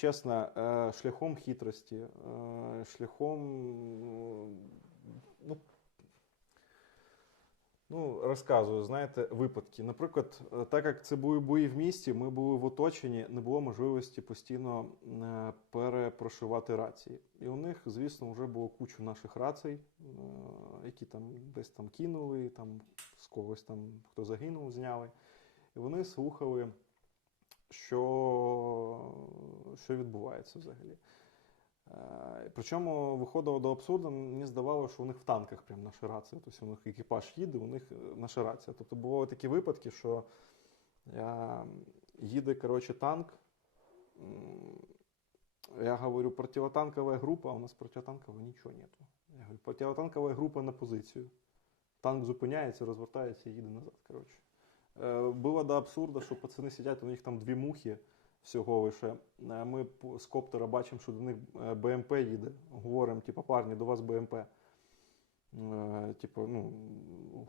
чесно, е, шляхом хитрості, е, шляхом. Ну, ну, розказую, знаєте, випадки. Наприклад, так як це були бої в місті, ми були в оточенні, не було можливості постійно е, перепрошивати рації. І у них, звісно, вже було кучу наших рацій, які там десь там кинули, там з когось там, хто загинув, зняли. І вони слухали, що, що відбувається взагалі. Е, Причому виходило до абсурду, мені здавалося, що у них в танках прям наша рація. Тобто у них екіпаж їде, у них е, наша рація. Тобто були такі випадки, що е, їде коротше, танк. Я говорю, противотанковая група, а у нас противотанкового нічого нету. Я говорю, противотанкова група на позицію. Танк зупиняється, розвертається і їде назад. Коротше. Було до абсурду, що пацани сидять, у них там дві мухи всього лише. Е, Ми з коптера бачимо, що до них е, БМП їде. Говоримо, типу, парні, до вас БМП. Е, Типу, ну,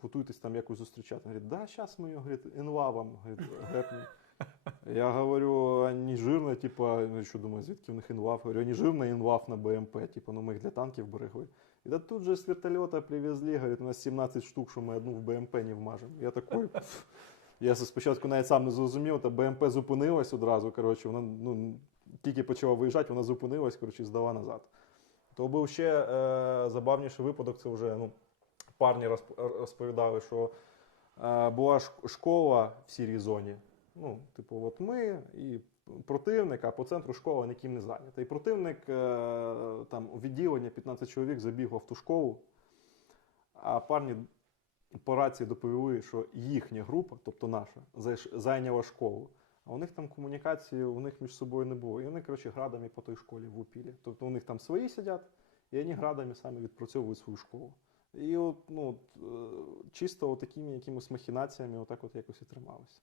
готуйтесь там якось зустрічати. Говорить, да, зараз ми його, говорить. Я говорю, а не жирна, типа, ну, що думаю, звідки в них інвав? Говорю, не жирна інвав на БМП, типу, ну ми їх для танків берегли. І да тут же з вертольота привезли, говорить, у нас 17 штук, що ми одну в БМП не вмажемо. Я такий, пф. Я спочатку навіть сам не зрозумів, та БМП зупинилась одразу, коротше, вона ну, тільки почала виїжджати, вона зупинилась, коротше, і здала назад. То був ще е, забавніший випадок, це вже ну, парні розповідали, що е, була школа в сірій зоні. Ну, типу, от ми і противник, а по центру школа ніким не зайнята. І противник е, там у відділення 15 чоловік забігло в ту школу, а парні по рації доповіли, що їхня група, тобто наша, зайняла школу. А у них там комунікації у них між собою не було. І вони, коротше, градами по той школі в упілі. Тобто у них там свої сидять, і вони градами самі відпрацьовують свою школу. І от, ну, е, чисто такими якимось махінаціями отак от якось і трималися.